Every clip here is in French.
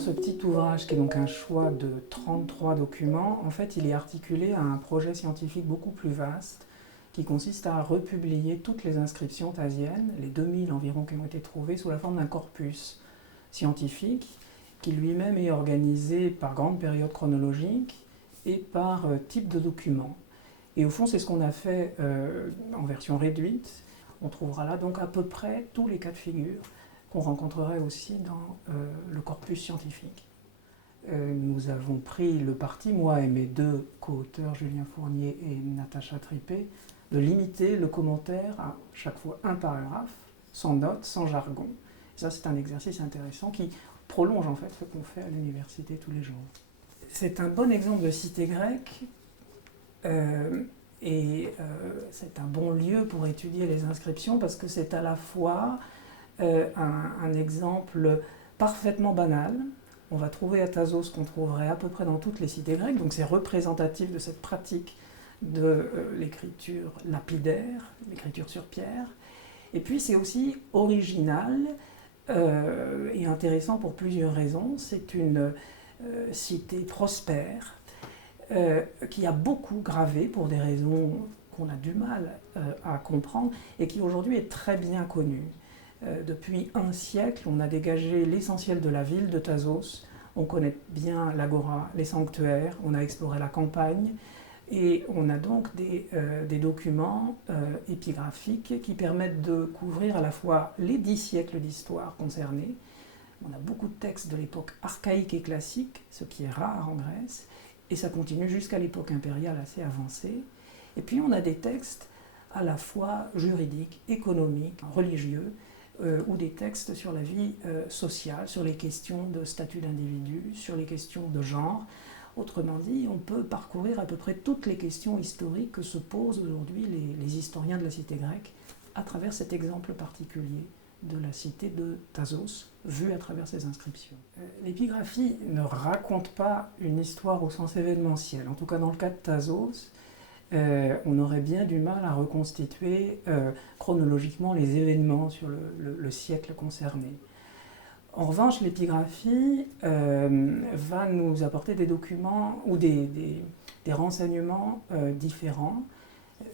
Alors ce petit ouvrage, qui est donc un choix de 33 documents, en fait il est articulé à un projet scientifique beaucoup plus vaste qui consiste à republier toutes les inscriptions tasiennes, les 2000 environ qui ont été trouvées, sous la forme d'un corpus scientifique qui lui-même est organisé par grande période chronologique et par type de document. Et au fond c'est ce qu'on a fait en version réduite. On trouvera là donc à peu près tous les cas de figure qu'on rencontrerait aussi dans le corpus scientifique. Nous avons pris le parti, moi et mes deux co-auteurs, Julien Fournier et Natacha Tripet, de limiter le commentaire à chaque fois un paragraphe, sans notes, sans jargon. Et ça, c'est un exercice intéressant qui prolonge en fait ce qu'on fait à l'université tous les jours. C'est un bon exemple de cité grecque c'est un bon lieu pour étudier les inscriptions parce que c'est à la fois un exemple parfaitement banal. On va trouver à Thasos ce qu'on trouverait à peu près dans toutes les cités grecques, donc c'est représentatif de cette pratique de l'écriture lapidaire, l'écriture sur pierre. Et puis c'est aussi original et intéressant pour plusieurs raisons. C'est une cité prospère qui a beaucoup gravé pour des raisons qu'on a du mal à comprendre et qui aujourd'hui est très bien connue. Depuis un siècle, on a dégagé l'essentiel de la ville de Thasos. On connaît bien l'agora, les sanctuaires, on a exploré la campagne et on a donc des documents épigraphiques qui permettent de couvrir à la fois les 10 siècles d'histoire concernés. On a beaucoup de textes de l'époque archaïque et classique, ce qui est rare en Grèce, et ça continue jusqu'à l'époque impériale assez avancée. Et puis on a des textes à la fois juridiques, économiques, religieux, ou des textes sur la vie sociale, sur les questions de statut d'individu, sur les questions de genre. Autrement dit, on peut parcourir à peu près toutes les questions historiques que se posent aujourd'hui les historiens de la cité grecque à travers cet exemple particulier de la cité de Thasos, vue à travers ces inscriptions. L'épigraphie ne raconte pas une histoire au sens événementiel. En tout cas, dans le cas de Thasos, on aurait bien du mal à reconstituer chronologiquement les événements sur le siècle concerné. En revanche, l'épigraphie va nous apporter des documents ou des renseignements différents.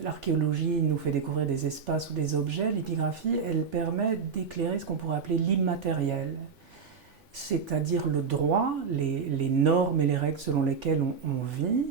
L'archéologie nous fait découvrir des espaces ou des objets. L'épigraphie, elle permet d'éclairer ce qu'on pourrait appeler l'immatériel, c'est-à-dire le droit, les normes et les règles selon lesquelles on vit,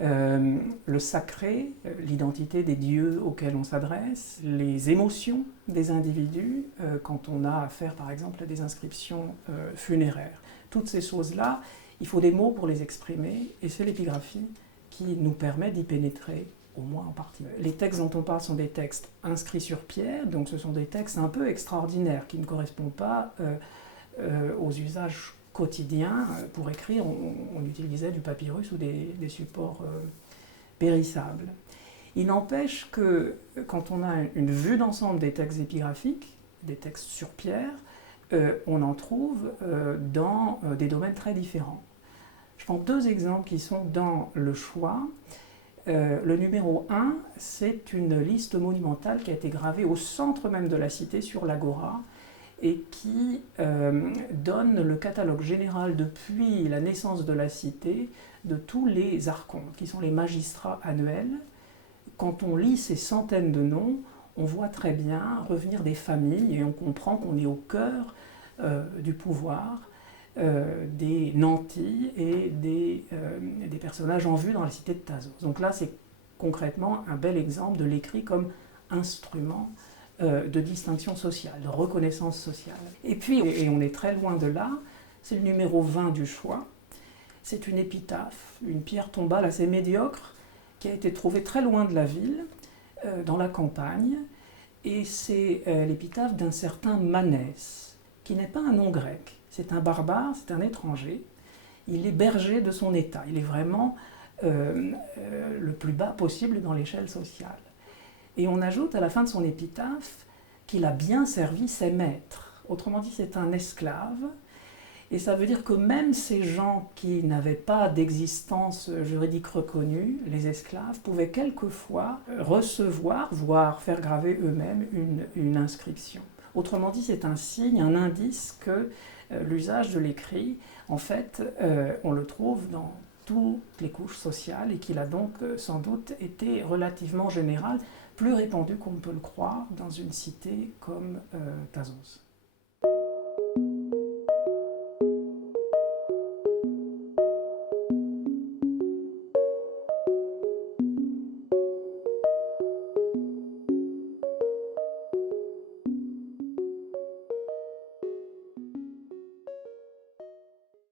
le sacré, l'identité des dieux auxquels on s'adresse, les émotions des individus quand on a affaire par exemple à des inscriptions funéraires. Toutes ces choses-là, il faut des mots pour les exprimer et c'est l'épigraphie qui nous permet d'y pénétrer, au moins en partie. Les textes dont on parle sont des textes inscrits sur pierre, donc ce sont des textes un peu extraordinaires qui ne correspondent pas aux usages quotidien. Pour écrire, on utilisait du papyrus ou des supports périssables. Il n'empêche que quand on a une vue d'ensemble des textes épigraphiques, des textes sur pierre, on en trouve dans des domaines très différents. Je prends deux exemples qui sont dans le choix. Le numéro 1, c'est une liste monumentale qui a été gravée au centre même de la cité, sur l'agora, et qui donne le catalogue général depuis la naissance de la cité de tous les archontes, qui sont les magistrats annuels. Quand on lit ces centaines de noms, on voit très bien revenir des familles et on comprend qu'on est au cœur du pouvoir des nantis et des personnages en vue dans la cité de Thasos. Donc là, c'est concrètement un bel exemple de l'écrit comme instrument de distinction sociale, de reconnaissance sociale. Et puis, et on est très loin de là, c'est le numéro 20 du choix. C'est une épitaphe, une pierre tombale assez médiocre, qui a été trouvée très loin de la ville, dans la campagne, et c'est l'épitaphe d'un certain Manès, qui n'est pas un nom grec, c'est un barbare, c'est un étranger. Il est berger de son état, il est vraiment le plus bas possible dans l'échelle sociale. Et on ajoute à la fin de son épitaphe qu'il a bien servi ses maîtres. Autrement dit, c'est un esclave. Et ça veut dire que même ces gens qui n'avaient pas d'existence juridique reconnue, les esclaves, pouvaient quelquefois recevoir, voire faire graver eux-mêmes une inscription. Autrement dit, c'est un signe, un indice que l'usage de l'écrit, en fait, on le trouve dans toutes les couches sociales et qu'il a donc sans doute été relativement général, plus répandu qu'on ne peut le croire dans une cité comme Thasos.